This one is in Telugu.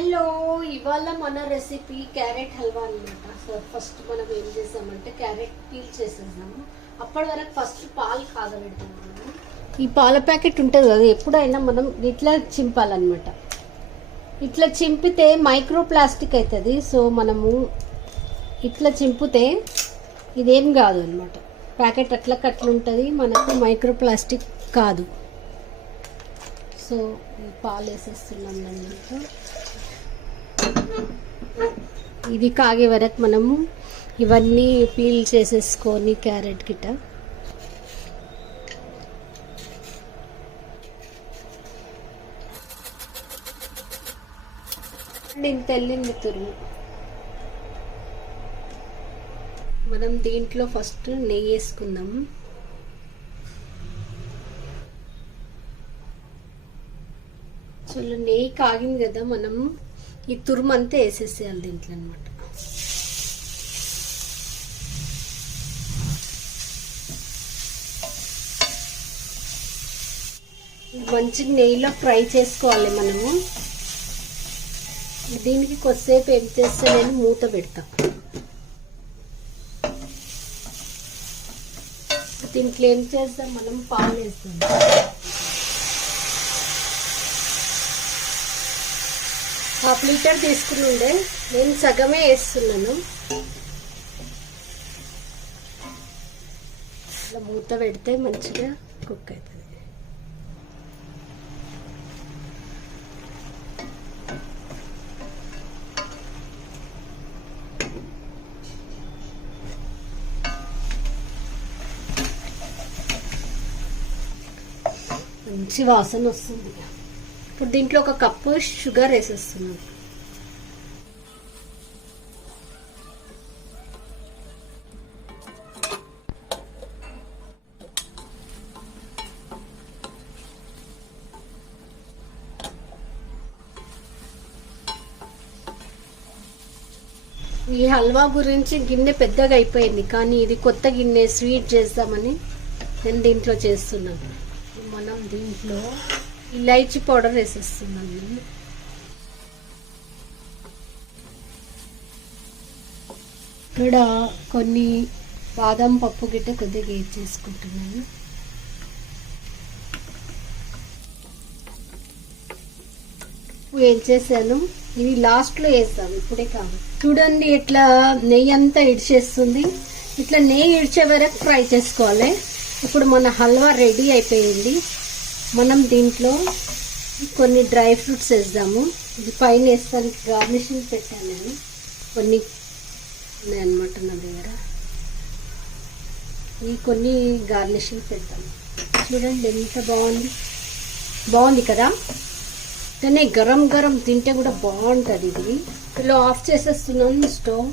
హలో, ఇవాళ మన రెసిపీ క్యారెట్ హల్వా అనమాట. సో ఫస్ట్ మనం ఏం చేసామంటే క్యారెట్ పీల్ చేసేసాము. అప్పటి వరకు ఫస్ట్ పాలు కాగబెడతాము. ఈ పాల ప్యాకెట్ ఉంటుంది కదా, ఎప్పుడైనా మనం ఇట్లా చింపాలన్నమాట. ఇట్లా చింపితే మైక్రో ప్లాస్టిక్ అవుతుంది. సో మనము ఇట్లా చింపితే ఇదేం కాదు అనమాట. ప్యాకెట్ అట్లుంటుంది, మనకు మైక్రో ప్లాస్టిక్ కాదు. సో ఈ పాలు వేసేస్తున్నాం దాంట్లో. ఇది కాగే వరకు మనము ఇవన్నీ పీల్ చేసేసుకొని క్యారెట్ గిట్ట ఇంత వెళ్ళింది తురుము. మనం దీంట్లో ఫస్ట్ నెయ్యి వేసుకుందాము. చలో నెయ్యి కాగింది కదా, మనం ఈ తురుము అంతా వేసేసేయాలి దీంట్లో అనమాట. మంచిగా నెయ్యిలో ఫ్రై చేసుకోవాలి మనము. దీనికి కొద్దిసేపు ఏం చేస్తే నేను మూత పెడతా. దీంట్లో ఏం చేస్తాం, మనం పాలు వేస్తాం. హాఫ్ లీటర్ తీసుకుని ఉండే, నేను సగమే వేస్తున్నాను. ఇట్లా మూత పెడితే మంచిగా కుక్ అవుతుంది. మంచి వాసన వస్తుంది. ఇప్పుడు దీంట్లో ఒక కప్పు షుగర్ వేసేస్తున్నాం. ఈ హల్వా గురించి గిన్నె పెద్దగా అయిపోయింది, కానీ ఇది కొత్త గిన్నె స్వీట్ చేద్దామని నేను దీంట్లో చేస్తున్నాను. మనం దీంట్లో ఇలాచీ పౌడర్ వేసేస్తున్నాను. ఇక్కడ కొన్ని బాదం పప్పు గిట్ట కొద్దిగా వేసేసుకుంటున్నాను. వేసేసాను. ఇవి లాస్ట్లో వేస్తాను, ఇప్పుడే కాదు. చూడండి ఇట్లా నెయ్యి అంతా ఇడిచేస్తుంది. ఇట్లా నెయ్యి ఇడిచే వరకు ఫ్రై చేసుకోవాలి. ఇప్పుడు మన హల్వా రెడీ అయిపోయింది. మనం దీంట్లో కొన్ని డ్రై ఫ్రూట్స్ వేద్దాము. ఇది పైన వేస్తానికి గార్నిషింగ్ పెట్టాను నేను. కొన్ని ఉన్నాయన్నమాట నా దగ్గర. ఈ కొన్ని గార్నిషింగ్ పెడతాము. చూడండి ఎంత బాగుంది కదా. కానీ గరం గరం తింటే కూడా బాగుంటుంది. ఇది ఇలా ఆఫ్ చేసేస్తున్నాను స్టవ్.